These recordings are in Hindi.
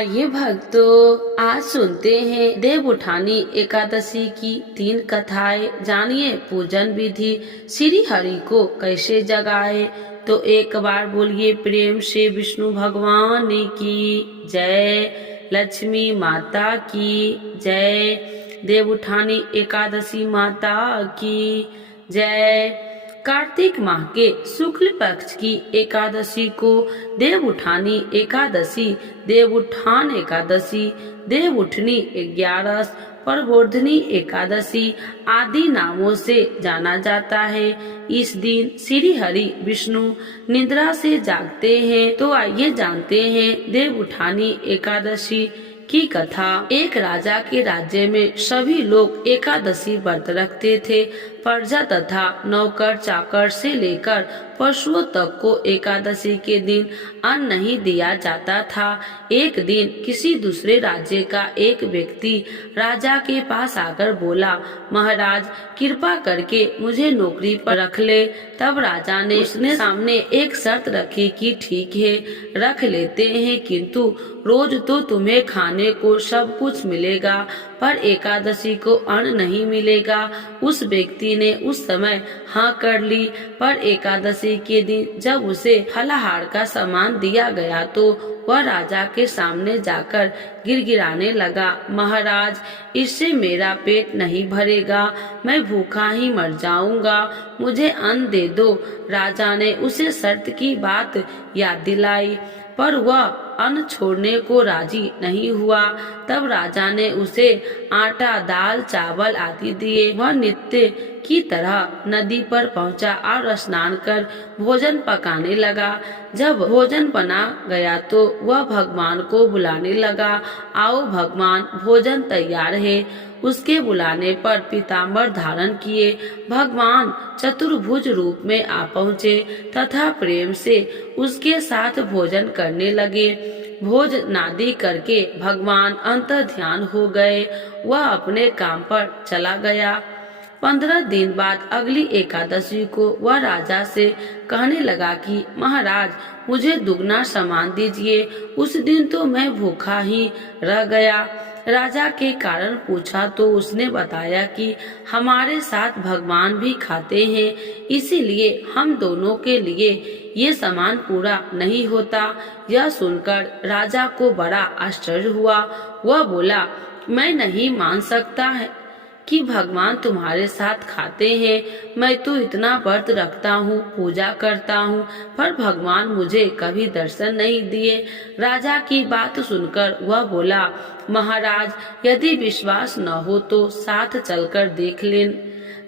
आइए भक्तों, आज सुनते हैं देव उठानी एकादशी की 3 कथाएं। जानिए पूजन विधि, श्री हरि को कैसे जगाए। तो एक बार बोलिए प्रेम से विष्णु भगवान की जय, लक्ष्मी माता की जय, देव उठानी एकादशी माता की जय। कार्तिक माह के शुक्ल पक्ष की एकादशी को देव उठानी एकादशी, देव उठान एकादशी, देव उठनी 11, प्रबोधनी एकादशी आदि नामों से जाना जाता है। इस दिन श्री हरि विष्णु निद्रा से जागते हैं। तो आइए जानते हैं देव उठानी एकादशी की कथा। एक राजा के राज्य में सभी लोग एकादशी व्रत रखते थे। प्रजा तथा नौकर चाकर से लेकर पशुओं तक को एकादशी के दिन अन्न नहीं दिया जाता था। एक दिन किसी दूसरे राज्य का एक व्यक्ति राजा के पास आकर बोला, महाराज कृपा करके मुझे नौकरी पर रख ले। तब राजा ने उसने सामने एक शर्त रखी कि ठीक है, रख लेते हैं, किंतु रोज तो तुम्हें खाने को सब कुछ मिलेगा, पर एकादशी को अन्न नहीं मिलेगा। उस व्यक्ति ने उस समय हाँ कर ली, पर एकादशी के दिन जब उसे फलाहार का सामान दिया गया तो वह राजा के सामने जाकर गिड़गिड़ाने लगा, महाराज इससे मेरा पेट नहीं भरेगा, मैं भूखा ही मर जाऊंगा, मुझे अन्न दे दो। राजा ने उसे शर्त की बात याद दिलाई, पर वह अन्न छोड़ने को राजी नहीं हुआ। तब राजा ने उसे आटा, दाल, चावल आदि दिए। वह नित्य की तरह नदी पर पहुंचा और स्नान कर भोजन पकाने लगा। जब भोजन बना गया तो वह भगवान को बुलाने लगा, आओ भगवान भोजन तैयार है। उसके बुलाने पर पीताम्बर धारण किए भगवान चतुर्भुज रूप में आ पहुँचे तथा प्रेम से उसके साथ भोजन करने लगे। भोज नादि करके भगवान अंतर ध्यान हो गए। वह अपने काम पर चला गया। 15 दिन बाद अगली एकादशी को वह राजा से कहने लगा कि महाराज मुझे दुगना सामान दीजिए। उस दिन तो मैं भूखा ही रह गया। राजा के कारण पूछा तो उसने बताया कि हमारे साथ भगवान भी खाते हैं, इसीलिए हम दोनों के लिए ये सामान पूरा नहीं होता। यह सुनकर राजा को बड़ा आश्चर्य हुआ। वह बोला, मैं नहीं मान सकता है कि भगवान तुम्हारे साथ खाते हैं। मैं तो इतना व्रत रखता हूँ, पूजा करता हूँ, पर भगवान मुझे कभी दर्शन नहीं दिए। राजा की बात सुनकर वह बोला, महाराज यदि विश्वास न हो तो साथ चलकर देख लें।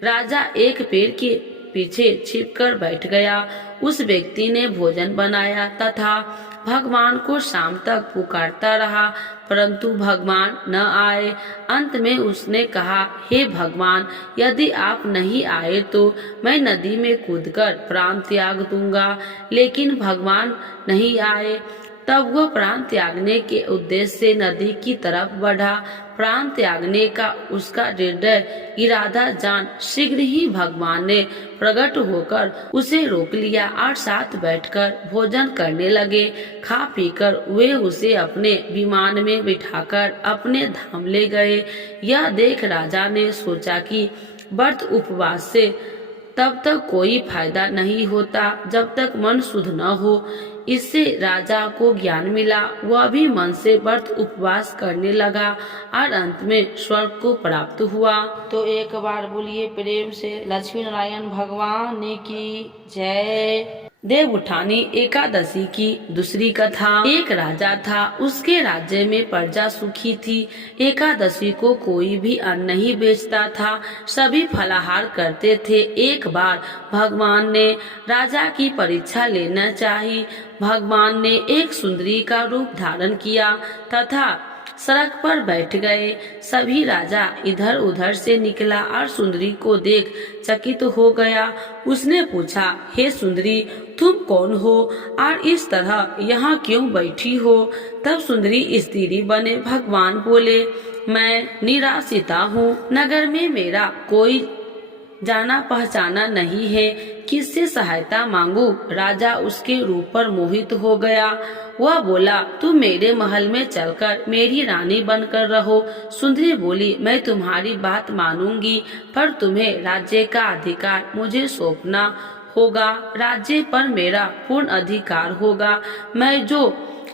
राजा एक पेड़ के पीछे छिपकर बैठ गया। उस व्यक्ति ने भोजन बनाया तथा भगवान को शाम तक पुकारता रहा, परंतु भगवान न आए। अंत में उसने कहा, हे भगवान यदि आप नहीं आए तो मैं नदी में कूदकर प्राण त्याग दूंगा। लेकिन भगवान नहीं आए। तब वह प्राण त्यागने के उद्देश्य से नदी की तरफ बढ़ा। प्राण त्यागने का उसका दृढ़ इरादा जान शीघ्र ही भगवान ने प्रकट होकर उसे रोक लिया और साथ बैठकर भोजन करने लगे। खा पीकर वे उसे अपने विमान में बिठाकर अपने धाम ले गए। यह देख राजा ने सोचा कि व्रत उपवास से तब तक कोई फायदा नहीं होता जब तक मन शुद्ध न हो। इससे राजा को ज्ञान मिला। वह भी मन से व्रत उपवास करने लगा और अंत में स्वर्ग को प्राप्त हुआ। तो एक बार बोलिए प्रेम से लक्ष्मी नारायण भगवान की जय। देव उठानी एकादशी की दूसरी कथा। एक राजा था, उसके राज्य में प्रजा सुखी थी। एकादशी को कोई भी अन्न नहीं बेचता था, सभी फलाहार करते थे। एक बार भगवान ने राजा की परीक्षा लेना चाहिए। भगवान ने एक सुंदरी का रूप धारण किया तथा सड़क पर बैठ गए। सभी राजा इधर उधर से निकला और सुंदरी को देख चकित हो गया। उसने पूछा, हे सुंदरी तुम कौन हो और इस तरह यहाँ क्यों बैठी हो? तब सुंदरी स्त्री बने भगवान बोले, मैं निराश्रिता हूँ, नगर में मेरा कोई जाना पहचाना नहीं है, किससे सहायता मांगू? राजा उसके रूप पर मोहित हो गया। वह बोला, तुम मेरे महल में चलकर मेरी रानी बनकर रहो। सुंदरी बोली, मैं तुम्हारी बात मानूंगी, पर तुम्हें राज्य का अधिकार मुझे सौंपना होगा। राज्य पर मेरा पूर्ण अधिकार होगा। मैं जो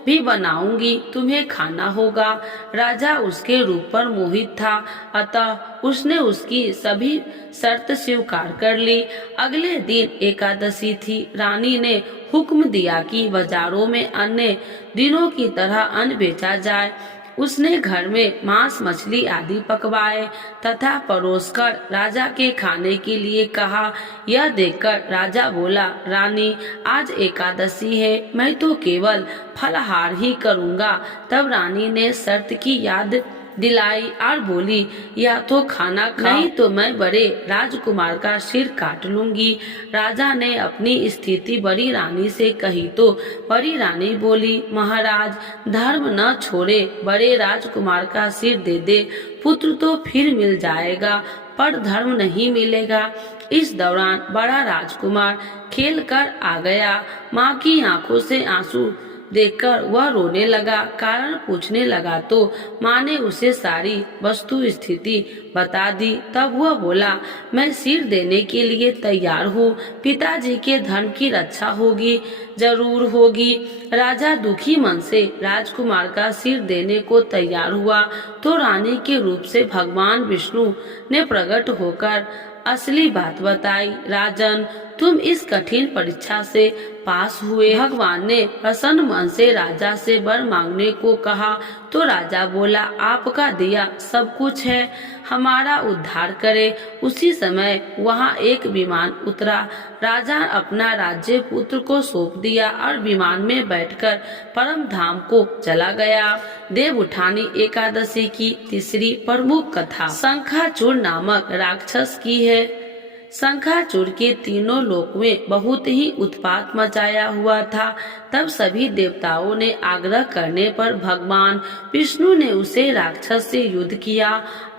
भी बनाऊंगी तुम्हें खाना होगा। राजा उसके रूप पर मोहित था, अतः उसने उसकी सभी शर्त स्वीकार कर ली। अगले दिन एकादशी थी। रानी ने हुक्म दिया कि बाजारों में अन्य दिनों की तरह अन्न बेचा जाए। उसने घर में मांस मछली आदि पकवाए तथा परोसकर राजा के खाने के लिए कहा। यह देखकर राजा बोला, रानी, आज एकादशी है, मैं तो केवल फलाहार ही करूँगा। तब रानी ने शर्त की याद दिलाई और बोली, या तो खाना खाओ, नहीं तो मैं बड़े राजकुमार का सिर काट लूंगी। राजा ने अपनी स्थिति बड़ी रानी से कही तो बड़ी रानी बोली, महाराज, धर्म न छोड़े बड़े राजकुमार का सिर दे दे। पुत्र तो फिर मिल जाएगा, पर धर्म नहीं मिलेगा। इस दौरान बड़ा राजकुमार खेल कर आ गया। माँ की आंखों से आंसू देखकर वह रोने लगा। कारण पूछने लगा तो माँ ने उसे सारी वस्तु स्थिति बता दी। तब वह बोला, मैं सिर देने के लिए तैयार हूँ। पिताजी के धन की रक्षा होगी, जरूर होगी। राजा दुखी मन से राजकुमार का सिर देने को तैयार हुआ तो रानी के रूप से भगवान विष्णु ने प्रकट होकर असली बात बताई। राजन, तुम इस कठिन परीक्षा से पास हुए। भगवान ने प्रसन्न मन से राजा से वर मांगने को कहा तो राजा बोला, आपका दिया सब कुछ है, हमारा उद्धार करे। उसी समय वहाँ एक विमान उतरा। राजा अपना राज्य पुत्र को सौंप दिया और विमान में बैठकर परम धाम को चला गया। देव उठानी एकादशी की तीसरी प्रमुख कथा शंखाचूर नामक राक्षस की है। शंखाचूर के तीनों लोक में बहुत ही उत्पात मचाया हुआ था। तब सभी देवताओं ने आग्रह करने पर भगवान विष्णु ने उसे राक्षस से युद्ध किया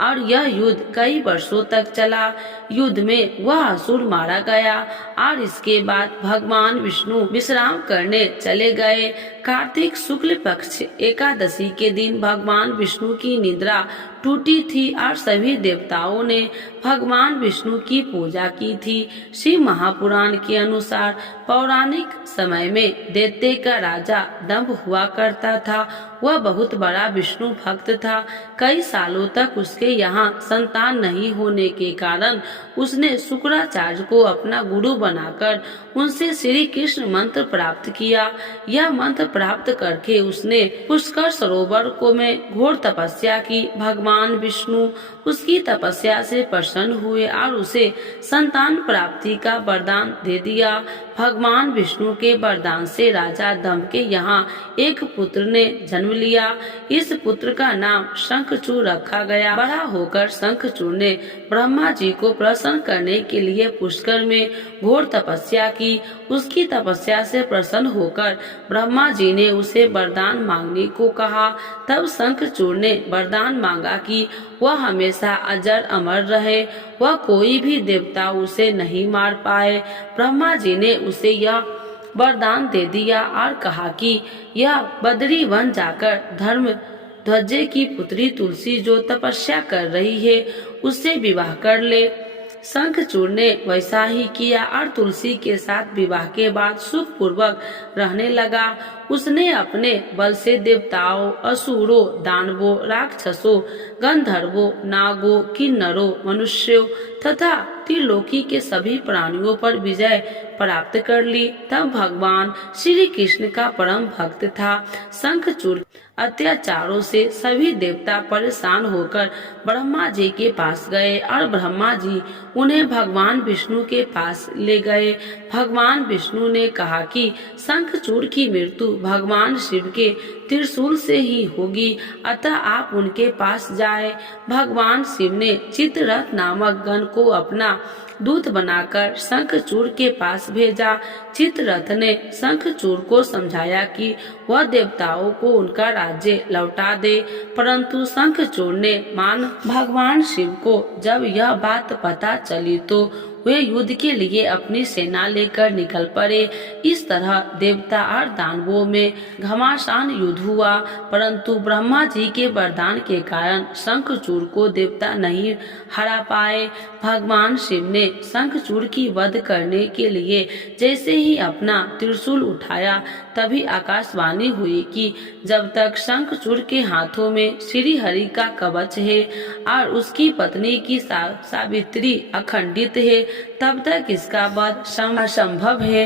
और यह युद्ध कई वर्षों तक चला। युद्ध में वह असुर मारा गया और इसके बाद भगवान विष्णु विश्राम करने चले गए। कार्तिक शुक्ल पक्ष एकादशी के दिन भगवान विष्णु की निद्रा टूटी थी और सभी देवताओं ने भगवान विष्णु की पूजा की थी। शिव महापुराण के अनुसार पौराणिक समय में दैत्य का राजा दंभ हुआ करता था। वह बहुत बड़ा विष्णु भक्त था। कई सालों तक उसके यहाँ संतान नहीं होने के कारण उसने शुक्राचार्य को अपना गुरु बनाकर उनसे श्री कृष्ण मंत्र प्राप्त किया। यह मंत्र प्राप्त करके उसने पुष्कर सरोवर को में घोर तपस्या की। भगवान विष्णु उसकी तपस्या से प्रसन्न हुए और उसे संतान प्राप्ति का वरदान दे दिया। भगवान विष्णु के वरदान से राजा दंभ के यहाँ एक पुत्र ने जन्म लिया। इस पुत्र का नाम शंखचूड़ रखा गया। बड़ा होकर शंखचूड़ ने ब्रह्मा जी को प्रसन्न करने के लिए पुष्कर में घोर तपस्या की। उसकी तपस्या से प्रसन्न होकर ब्रह्मा जी ने उसे वरदान मांगने को कहा। तब शंखचूड़ ने वरदान मांगा कि वह हमेशा अजर अमर रहे, वह कोई भी देवता उसे नहीं मार पाए। ब्रह्मा जी ने उसे यह वरदान दे दिया और कहा कि यह बद्री वन जाकर धर्म ध्वजे की पुत्री तुलसी जो तपस्या कर रही है उससे विवाह कर ले। शंखचूड़ ने वैसा ही किया और तुलसी के साथ विवाह के बाद सुख पूर्वक रहने लगा। उसने अपने बल से देवताओं, असुरों, दानवों, राक्षसों, गंधर्वों, नागों, किन्नरों, मनुष्यों तथा त्रिलोकी के सभी प्राणियों पर विजय प्राप्त कर ली। तब भगवान श्री कृष्ण का परम भक्त था। शंखचूड़ अत्याचारों से सभी देवता परेशान होकर ब्रह्मा जी के पास गए और ब्रह्मा जी उन्हें भगवान विष्णु के पास ले गए। भगवान विष्णु ने कहा कि शंखचूड़ की मृत्यु भगवान शिव के त्रिशूल से ही होगी, अतः आप उनके पास जाए। भगवान शिव ने चित्ररथ नामक गण को अपना दूत बनाकर शंखचूड़ के पास भेजा। चित्ररथ ने शंखचूड़ को समझाया कि वह देवताओं को उनका राज्य लौटा दे, परंतु शंखचूड़ ने मान भगवान शिव को जब यह बात पता चली तो वे युद्ध के लिए अपनी सेना लेकर निकल पड़े। इस तरह देवता और दानवों में घमासान युद्ध हुआ, परंतु ब्रह्मा जी के वरदान के कारण शंखचूड़ को देवता नहीं हरा पाए। भगवान शिव ने शंखचूड़ की वध करने के लिए जैसे ही अपना त्रिशूल उठाया, तभी आकाशवाणी हुई कि जब तक शंखचूड़ के हाथों में श्री हरि का कवच है और उसकी पत्नी की सावित्री अखंडित है, तब तक इसका वध असंभव है।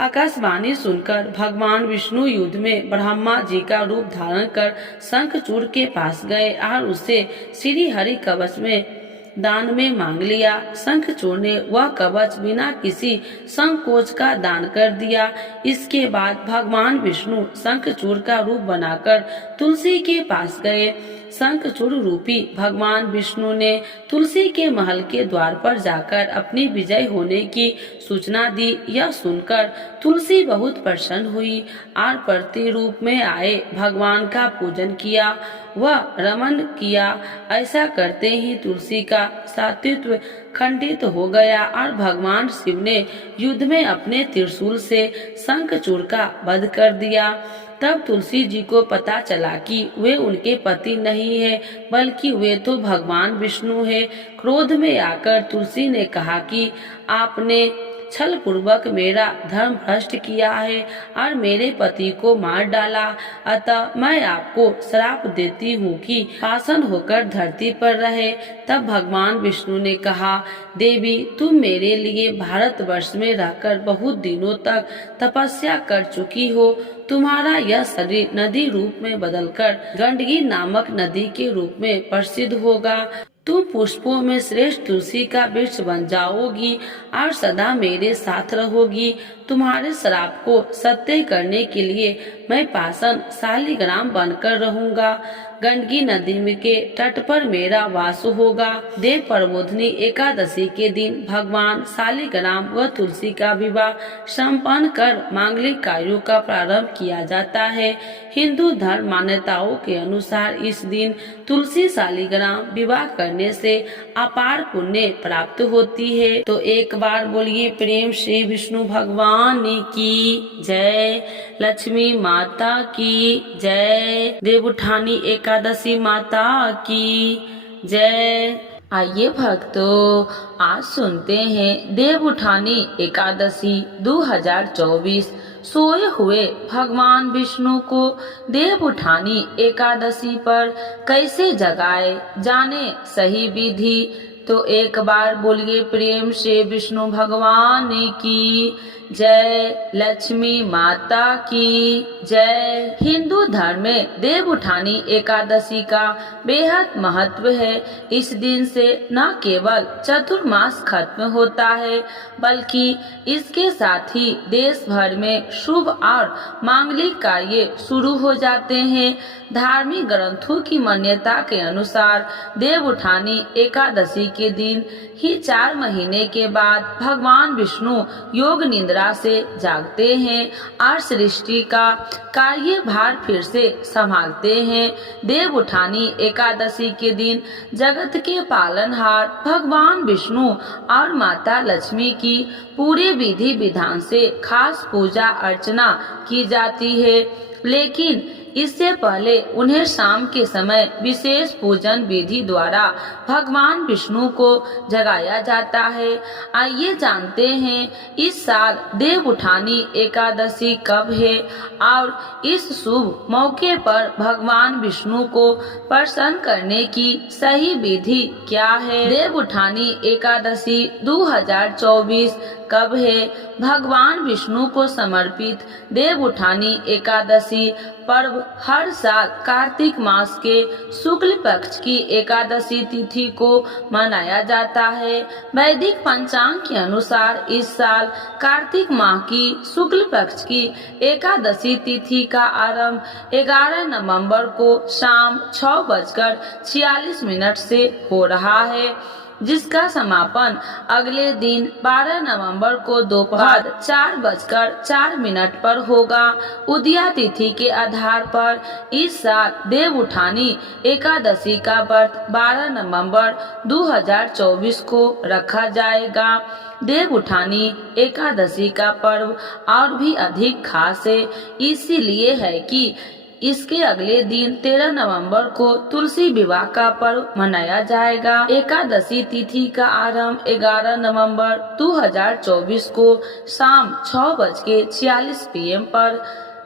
आकाशवाणी सुनकर भगवान विष्णु युद्ध में ब्रह्मा जी का रूप धारण कर शंखचूड़ के पास गए और उसे श्री हरि कवच में दान में मांग लिया। शंखचूड़ ने वह कवच बिना किसी संकोच का दान कर दिया। इसके बाद भगवान विष्णु शंखचूड़ का रूप बनाकर तुलसी के पास गए। शंखचूड़ रूपी भगवान विष्णु ने तुलसी के महल के द्वार पर जाकर अपनी विजय होने की सूचना दी। यह सुनकर तुलसी बहुत प्रसन्न हुई और प्रतिरूप में आए भगवान का पूजन किया, वह रमन किया। ऐसा करते ही तुलसी का सात्वित्व खंडित हो गया और भगवान शिव ने युद्ध में अपने त्रिशूल से शंखचूड़ का वध कर दिया। तब तुलसी जी को पता चला कि वे उनके पति नहीं है, बल्कि वे तो भगवान विष्णु है। क्रोध में आकर तुलसी ने कहा कि आपने छल पूर्वक मेरा धर्म भ्रष्ट किया है और मेरे पति को मार डाला, अतः मैं आपको श्राप देती हूँ कि पाषाण होकर धरती पर रहे। तब भगवान विष्णु ने कहा, देवी, तुम मेरे लिए भारतवर्ष में रहकर बहुत दिनों तक तपस्या कर चुकी हो। तुम्हारा यह शरीर नदी रूप में बदलकर गंडकी नामक नदी के रूप में प्रसिद्ध होगा। तुम पुष्पों में श्रेष्ठ तुलसी का वृक्ष बन जाओगी और सदा मेरे साथ रहोगी। तुम्हारे श्राप को सत्य करने के लिए मैं पाषाण शालिग्राम बनकर रहूंगा। गंडकी नदी में के तट पर मेरा वास होगा। देव प्रबोधिनी एकादशी के दिन भगवान शालिग्राम व तुलसी का विवाह संपन्न कर मांगलिक कार्यों का प्रारंभ किया जाता है। हिंदू धर्म मान्यताओं के अनुसार इस दिन तुलसी शालिग्राम विवाह करने से अपार पुण्य प्राप्त होती है। तो एक बार बोलिए प्रेम से विष्णु भगवान की जय, लक्ष्मी माता की जय, देवउठानी एकादशी माता की जय। आइए भक्तों, आज सुनते हैं देवउठानी एकादशी 2024। सोए हुए भगवान विष्णु को देवउठानी एकादशी पर कैसे जगाए, जाने सही विधि। तो एक बार बोलिए प्रेम से विष्णु भगवान की जय, लक्ष्मी माता की जय। हिंदू धर्म में देवउठानी एकादशी का बेहद महत्व है। इस दिन से न केवल चतुर्मास खत्म होता है, बल्कि इसके साथ ही देश भर में शुभ और मांगलिक कार्य शुरू हो जाते हैं। धार्मिक ग्रंथों की मान्यता के अनुसार देवउठानी एकादशी के दिन ही 4 महीने के बाद भगवान विष्णु योग निद्रा से जागते हैं और सृष्टि का कार्यभार फिर से संभालते हैं। देवउठानी एकादशी के दिन जगत के पालनहार भगवान विष्णु और माता लक्ष्मी की पूरे विधि विधान से खास पूजा अर्चना की जाती है, लेकिन इससे पहले उन्हें शाम के समय विशेष पूजन विधि द्वारा भगवान विष्णु को जगाया जाता है। आइए जानते हैं इस साल देवउठानी एकादशी कब है और इस शुभ मौके पर भगवान विष्णु को प्रसन्न करने की सही विधि क्या है। देवउठानी एकादशी 2024 कब है। भगवान विष्णु को समर्पित देवउठानी एकादशी पर्व हर साल कार्तिक मास के शुक्ल पक्ष की एकादशी तिथि को मनाया जाता है। वैदिक पंचांग के अनुसार इस साल कार्तिक माह की शुक्ल पक्ष की एकादशी तिथि का आरंभ 11 नवंबर को शाम 6:46 से हो रहा है। जिसका समापन अगले दिन 12 नवंबर को दोपहर 4:04 पर होगा। उदया तिथि के आधार पर इस साल देवउठानी एकादशी का व्रत 12 नवंबर 2024 को रखा जाएगा। देवउठानी एकादशी का पर्व और भी अधिक खास है, इसीलिए है कि इसके अगले दिन 13 नवंबर को तुलसी विवाह का पर्व मनाया जाएगा। एकादशी तिथि का आरंभ 11 नवंबर 2024 को शाम 6:46 PM पर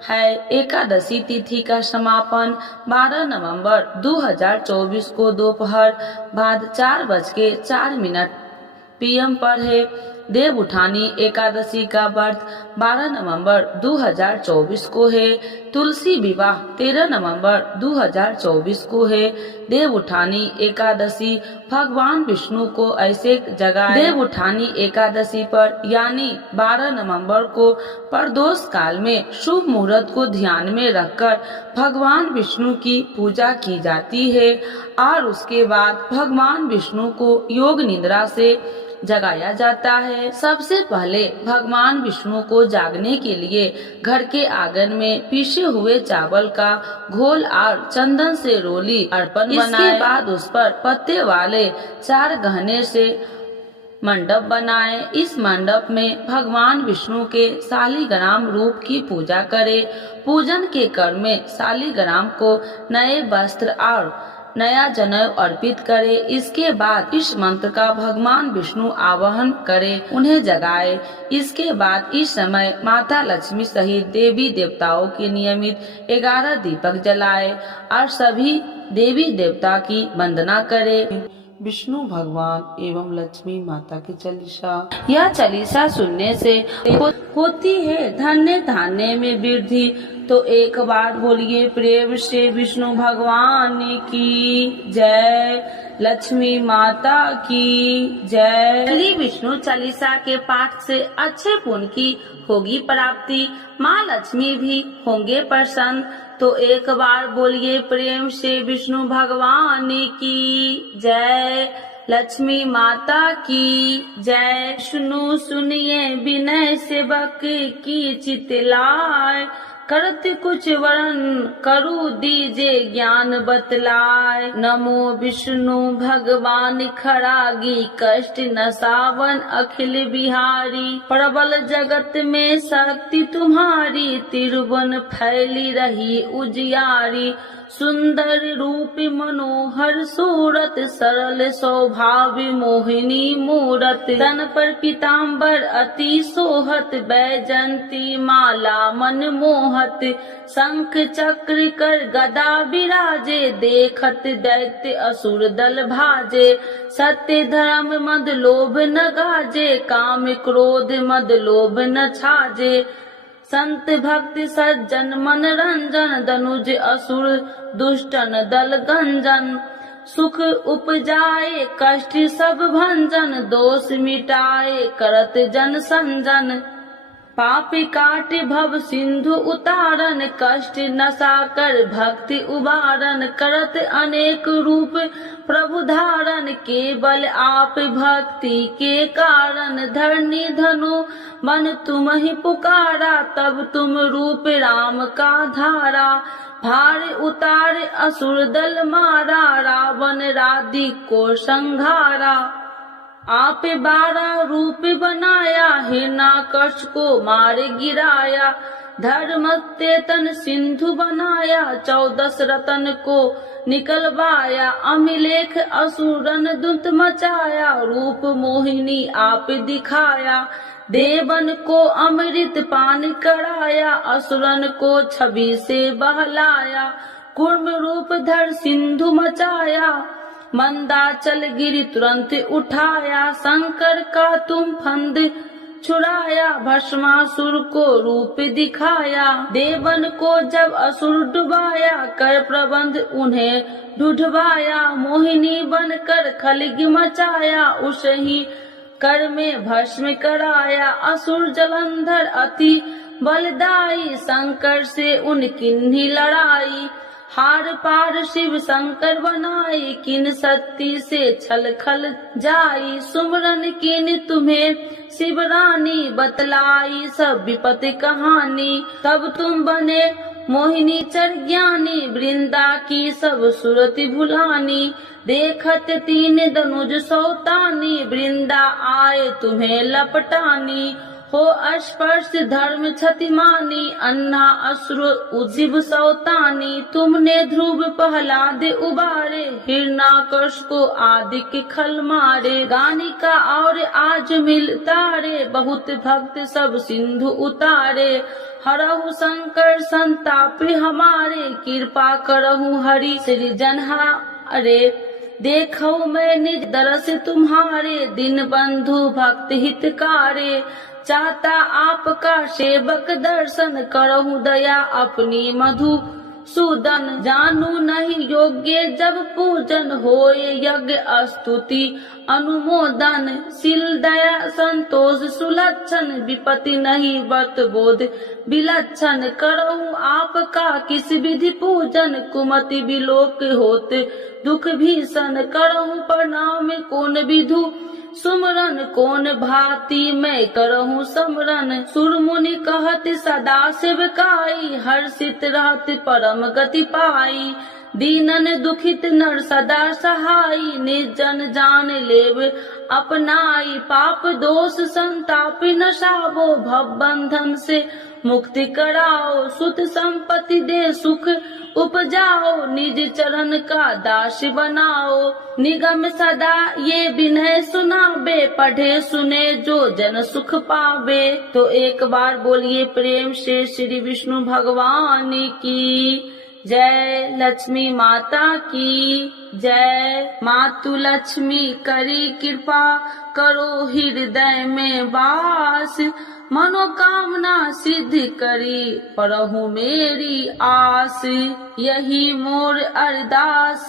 है। एकादशी तिथि का समापन 12 नवंबर 2024 को दोपहर बाद 4:04 PM पर है। देवउठानी एकादशी का व्रत 12 नवंबर 2024 को है। तुलसी विवाह 13 नवंबर 2024 को है। देवउठानी एकादशी भगवान विष्णु को ऐसे जगाए। देवउठानी एकादशी पर यानी 12 नवंबर को प्रदोष काल में शुभ मुहूर्त को ध्यान में रखकर भगवान विष्णु की पूजा की जाती है और उसके बाद भगवान विष्णु को योग निद्रा से जगाया जाता है। सबसे पहले भगवान विष्णु को जागने के लिए घर के आंगन में पीसे हुए चावल का घोल और चंदन से रोली अर्पण बनाए। इसके बाद उस पर पत्ते वाले 4 गहने से मंडप बनाए। इस मंडप में भगवान विष्णु के शालिग्राम रूप की पूजा करे। पूजन के क्रम में शालिग्राम को नए वस्त्र और नया जनेऊ अर्पित करे। इसके बाद इस मंत्र का भगवान विष्णु आवाहन करे, उन्हें जगाए। इसके बाद इस समय माता लक्ष्मी सहित देवी देवताओं के नियमित 11 दीपक जलाए और सभी देवी देवता की वंदना करे। विष्णु भगवान एवं लक्ष्मी माता की चालीसा। यह चालीसा सुनने से होती है धन्य धान्य में वृद्धि। तो एक बार बोलिए प्रेम से विष्णु भगवान की जय, लक्ष्मी माता की जय। श्री विष्णु चालीसा के पाठ से अच्छे पुण्य की होगी प्राप्ति, माँ लक्ष्मी भी होंगे प्रसन्न। तो एक बार बोलिए प्रेम से विष्णु भगवान की जय, लक्ष्मी माता की जय। सुनिए विनय सेवक की चितलाय, करत कुछ वरण करु दीजे ज्ञान बतलाय। नमो विष्णु भगवान खरागी, कष्ट नसावन अखिल बिहारी। प्रबल जगत में शक्ति तुम्हारी, तिरुवन फैली रही उजियारी। सुंदर रूप मनोहर सूरत, सरल स्वभाव मोहिनी मूरत। तन पर पीताम्बर अति सोहत, बैजंती माला मन मोहत। शंख चक्र कर गदा विराजे, देखत दैत्य असुर दल भाजे। सत्य धर्म मद लोभ न गाजे, काम क्रोध मद लोभ न छाजे। संत भक्त सज्जन मन रंजन, दनुज असुर दुष्टन दल गंजन। सुख उपजाए कष्ट सब भंजन, दोष मिटाए करत जन संजन। पाप काट भव सिंधु उतारन, कष्ट नसा कर भक्ति उबारन। करत अनेक रूप प्रभु धारण, केवल आप भक्ति के कारण। धरनी धनु मन तुम ही पुकारा, तब तुम रूप राम का धारा। भार उतार असुर दल मारा, रावण राधि को संघारा। आप 12 रूप बनाया, हिरण्याकश को मार गिराया। धर्म तेतन सिंधु बनाया, 14 रतन को निकलवाया। अमिलेख असुरन दुत मचाया, रूप मोहिनी आप दिखाया। देवन को अमृत पान कराया, असुरन को छवि से बहलाया। कूर्म रूप धर सिंधु मचाया, मंदाचल गिरि तुरंत उठाया। शंकर का तुम फंद छुड़ाया, भस्मासुर को रूप दिखाया। देवन को जब असुर डुबाया, कर प्रबंध उन्हें ढूंढवाया। मोहिनी बनकर खलगी मचाया, उस ही कर में भस्म कराया। असुर जलंधर अति बलदाई, शंकर से उनकी लड़ाई। हार पार शिव शंकर बनाई, किन शक्ति से छल खल जाई, सुमरन किन तुम्हें शिव रानी, बतलाई सब विपत्ति कहानी। तब तुम बने मोहिनी चर ज्ञानी, वृंदा की सब सुरति भुलानी, देखत तीन धनुज सौतानी, वृंदा आए तुम्हें लपटानी, हो स्पर्श धर्म क्षतिमानी, अन्ना असुर उज्जीव सौतानी, तुमने ध्रुव प्रहलाद उबारे, हिरण्याकश को आदि के खल मारे, गानिका और आज मिल तारे, बहुत भक्त सब सिंधु उतारे, हरहु शंकर संताप हमारे, कृपा करहु हरि श्री जनहारे, देखो मैं निज दरस तुम्हारे, दीन बंधु भक्त हितकारे, चाहता आपका सेवक दर्शन, करहु दया अपनी मधु सूदन, जानू नहीं योग्य जब पूजन, होए यज्ञ स्तुति अनुमोदन, शील दया संतोष सुलक्षण, विपत्ति नहीं व्रत बोध विलक्षण, करहु आपका किस विधि पूजन, कुमति विलोक होते दुख भीषण, करहु प्रणाम कौन विधु सुमरन, कौन भांति मैं करहु समरन, सुर मुनि कहत सदा सेवकाई, हर्षित रहत परम गति पाई, दीनन दुखित नर सदा सहाई, निर्जन जान लेव अपनाई, पाप दोष संताप नसावो, भव बंधन से मुक्ति कराओ, सुत संपत्ति दे सुख उपजाओ, निज चरण का दास बनाओ, निगम सदा ये विनय सुनाबे, पढ़े सुने जो जन सुख पावे। तो एक बार बोलिए प्रेम से श्री विष्णु भगवान की जय, लक्ष्मी माता की जय। मातु लक्ष्मी करी कृपा, करो हृदय में वास, मनोकामना सिद्ध करी परहु मेरी आस, यही मोर अरदास,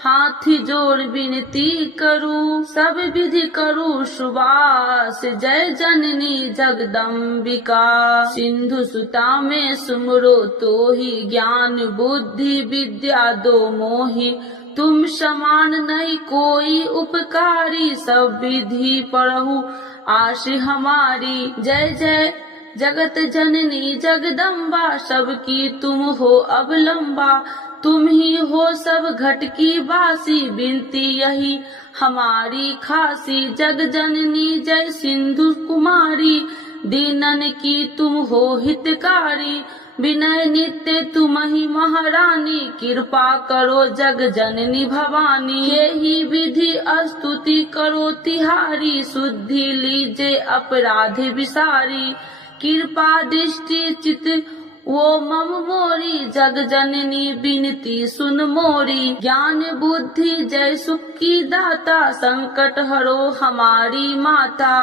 हाथ जोड़ विनती करूं, सब विधि करूं सुवास, जय जननी जगदम्बिका, सिंधु सुता में सुमरो तो ही, ज्ञान बुद्धि विद्या दो मोहि, तुम समान नहीं कोई उपकारी, सब विधि पढ़ू आश हमारी, जय जय जगत जननी जगदम्बा, सबकी तुम हो अवलंबा, तुम ही हो सब घट की वासी, बिनती यही हमारी खासी, जग जननी जय सिंधु कुमारी, दीनन की तुम हो हितकारी, विनय नित्य तुम ही महारानी, कृपा करो जग जननी भवानी, यही विधि स्तुति करो तिहारी, शुद्धि लीजे अपराध विसारी, कृपा दृष्टि चित वो मम मोरी, जग जननी बिनती सुन मोरी, ज्ञान बुद्धि जय सुख की दाता, संकट हरो हमारी माता,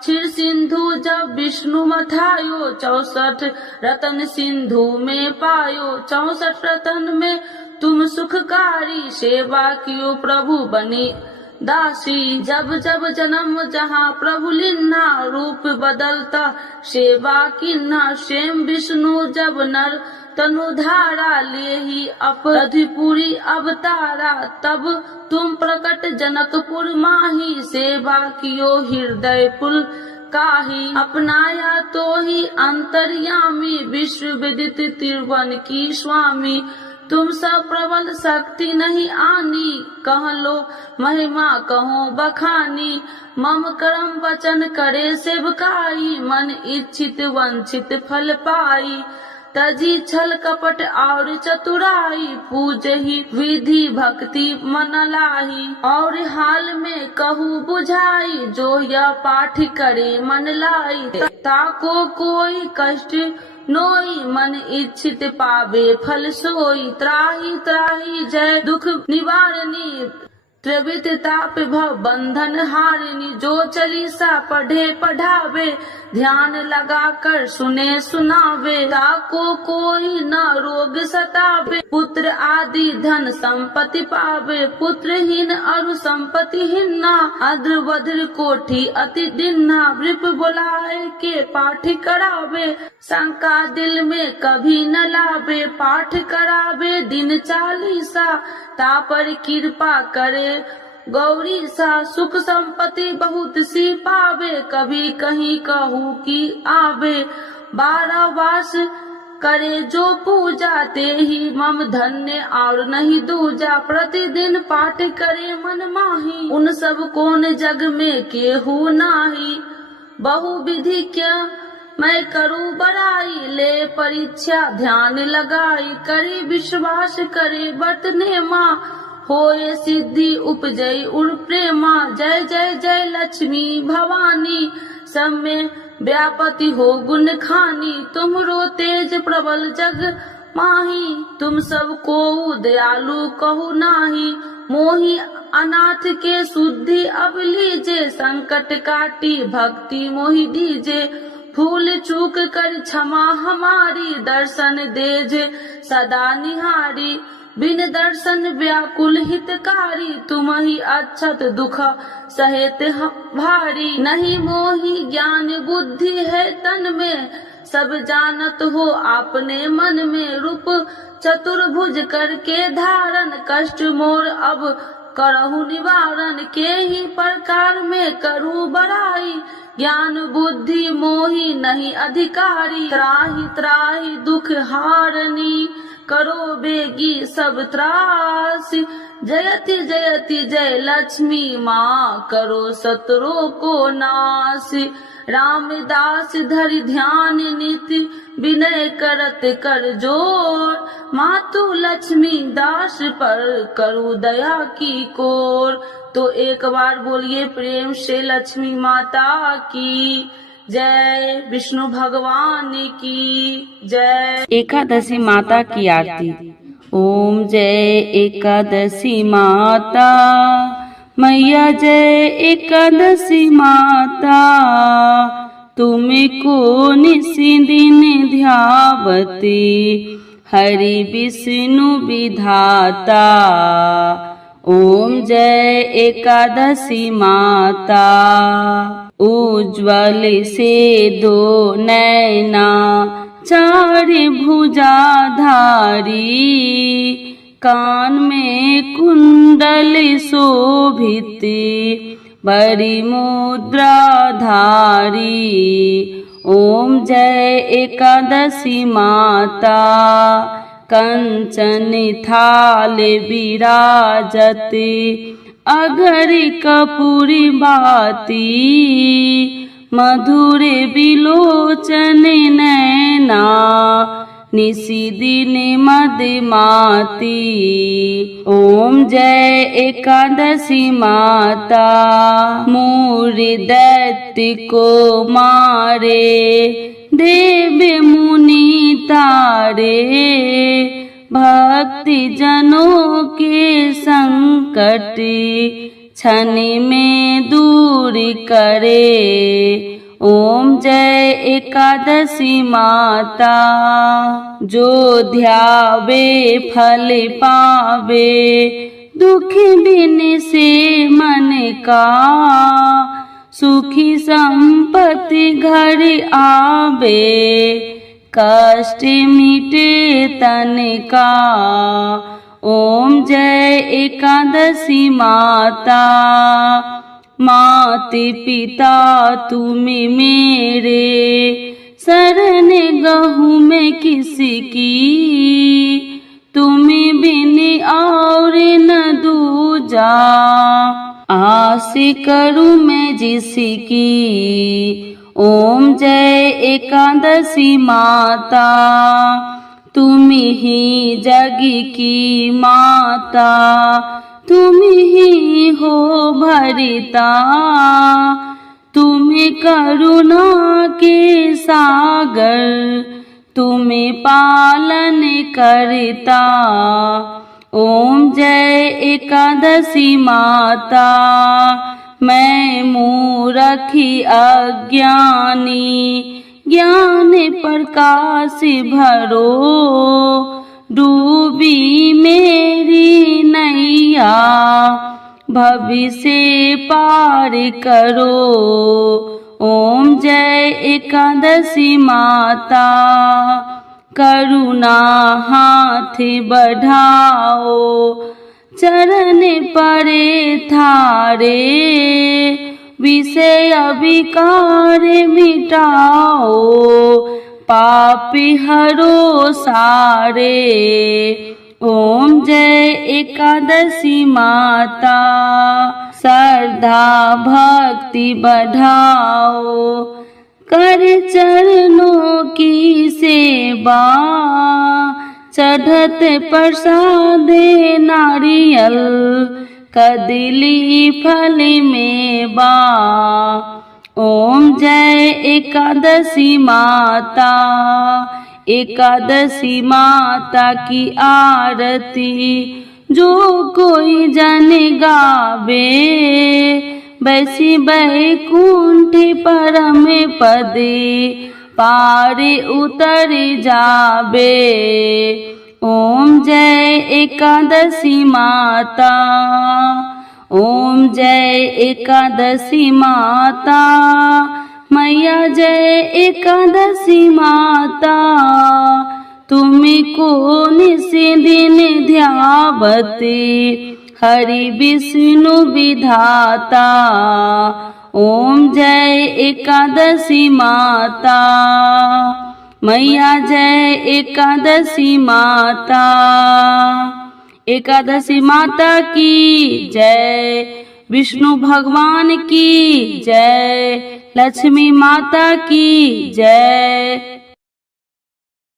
क्षीर सिंधु जब विष्णु मथायो, 64 रतन सिंधु में पायो, 64 रतन में तुम सुखकारी, सेवा कियो प्रभु बनी दासी, जब जब जन्म जहाँ प्रभु लिन्ना, रूप बदलता सेवा किन्ना, सेम विष्णु जब नर तनुधारा, ले ही अपधिपुरी अवतारा, तब तुम प्रकट जनकपुर माही, सेवा कियो हृदय पुल काही, अपनाया तो ही अंतर्यामी, विश्व विदित त्रिभुवन की स्वामी, तुम सब प्रबल शक्ति नहीं आनी, कह लो महिमा कहो बखानी, मम कर्म वचन करे सेवकाई, मन इच्छित वंचित फल पाई, तजी छल कपट और चतुराई, पूजहि विधि भक्ति मन लाही, और हाल में कहूँ बुझाई, जो यह पाठ करे मन लाई, ताको कोई कष्ट नोई, मन इच्छित पावे फल सोई, त्राही त्राही जय दुख निवारणी, त्रिविध ताप भव बंधन हारिणी, जो चालीसा पढ़े पढ़ावे, ध्यान लगा कर सुने सुनावे, ताको कोई न रोग सतावे, पुत्र आदि धन संपत्ति पावे, पुत्रहीन अरु संपत्ति हिन्ना, अद्र वज्र कोठी अति दिन्ना, वृप बुलाए के पाठ करावे, शंका दिल में कभी न लावे, पाठ करावे दिन 40 तापर कृपा करे गौरी सा। सुख संपत्ति बहुत सी पावे, कभी कहीं कहू की आवे। 12 वास करे जो पूजा, ते ही मम धन्य और नहीं दूजा। प्रतिदिन पाठ करे मन माही, उन सब कौन जग में केहू नाही। बहु विधि क्या मैं करूँ बड़ाई, ले परीक्षा ध्यान लगाई। करे विश्वास करे बरतने माँ, होए सिद्धि उपजई उर प्रेमा। जय जय जय लक्ष्मी भवानी, सब में व्यापति हो गुण खानी। तुमरो तेज प्रबल जग माही, तुम सब को दयालु कहु नाही। मोहि अनाथ के शुद्धि अब लीजे, संकट काटी भक्ति मोहि दीजे। भूल चूक कर क्षमा हमारी, दर्शन देजे सदा निहारी। बिन दर्शन व्याकुल हितकारी, तुम ही अक्षत दुख सहेत भारी। नहीं मोहि ज्ञान बुद्धि है तन में, सब जानत हो आपने मन में। रूप चतुर्भुज करके धारण, कष्ट मोर अब करहु निवारण। के ही प्रकार में करूँ बड़ाई, ज्ञान बुद्धि मोहि नहीं अधिकारी। त्राहि त्राहि दुख हारनी, करो बेगी सब त्रासी। जयति जयति जय लक्ष्मी माँ, करो शत्रु को नासी। रामदास धरि ध्यान नीति, विनय करत कर जोर। मातु लक्ष्मी दास पर करू दया की कोर। तो एक बार बोलिए प्रेम से लक्ष्मी माता की जय, विष्णु भगवान की जय। एकादशी माता की आरती। ओम जय एकादशी माता, मैया जय एकादशी माता। तुमको निशि दिन ध्यावती, हरि विष्णु विधाता। ओम जय एकादशी माता। उज्ज्वल से दो नैना, चार भुजाधारी। कान में कुंडल शोभित, बड़ी मुद्राधारी। ओम जय एकादशी माता। कंचन थाल विराजत, अगर कपूरी बाती। मधुर बिलोचन नैना, निशि दिन मदमाती। ओम जय एकादशी माता। मूर दैत्य को मारे, देव मुनि तारे। भक्ति जनों के संकट, क्षण में दूर करे। ओम जय एकादशी माता। जो ध्यावे फल पावे, दुख बिन से मन का। सुखी संपत्ति घर आवे, कष्ट मिटे तन का। ओम जय एकादशी माता। मात पिता तुम मेरे, शरण गहूँ मैं किसकी। तुम बिन और न दूजा, आस करूँ मैं जिसकी। ओम जय एकादशी माता। तुम ही जग की माता, तुम ही हो भरिता। तुम करुणा के सागर, तुम पालन करता। ओम जय एकादशी माता। मैं मूरखी अज्ञानी, ज्ञान प्रकाश भरो। डूबी मेरी नैया, भविष्य पार करो। ओम जय एकादशी माता, करुणा हाथ बढ़ाओ, चरण परे थारे, विषय विकार मिटाओ, पापी हरो सारे। ओम जय एकादशी माता, श्रद्धा भक्ति बढ़ाओ, कर चरणों की सेवा, चढ़त प्रसाद नारियल, कदली फल मेवा। ओम जय एकादशी माता, एकादशी माता की आरती जो कोई जन गावे, बैसी बैकुंठ परम पदे, पारे उतर जाबे। ओम जय एकादशी माता, ओम जय एकादशी माता, मैया जय एकादशी माता, तुम्ही को निस दिन ध्यावते, हरि विष्णु विधाता। ओम जय एकादशी माता, मैया जय एकादशी माता। एकादशी माता की जय, विष्णु भगवान की जय, लक्ष्मी माता की जय।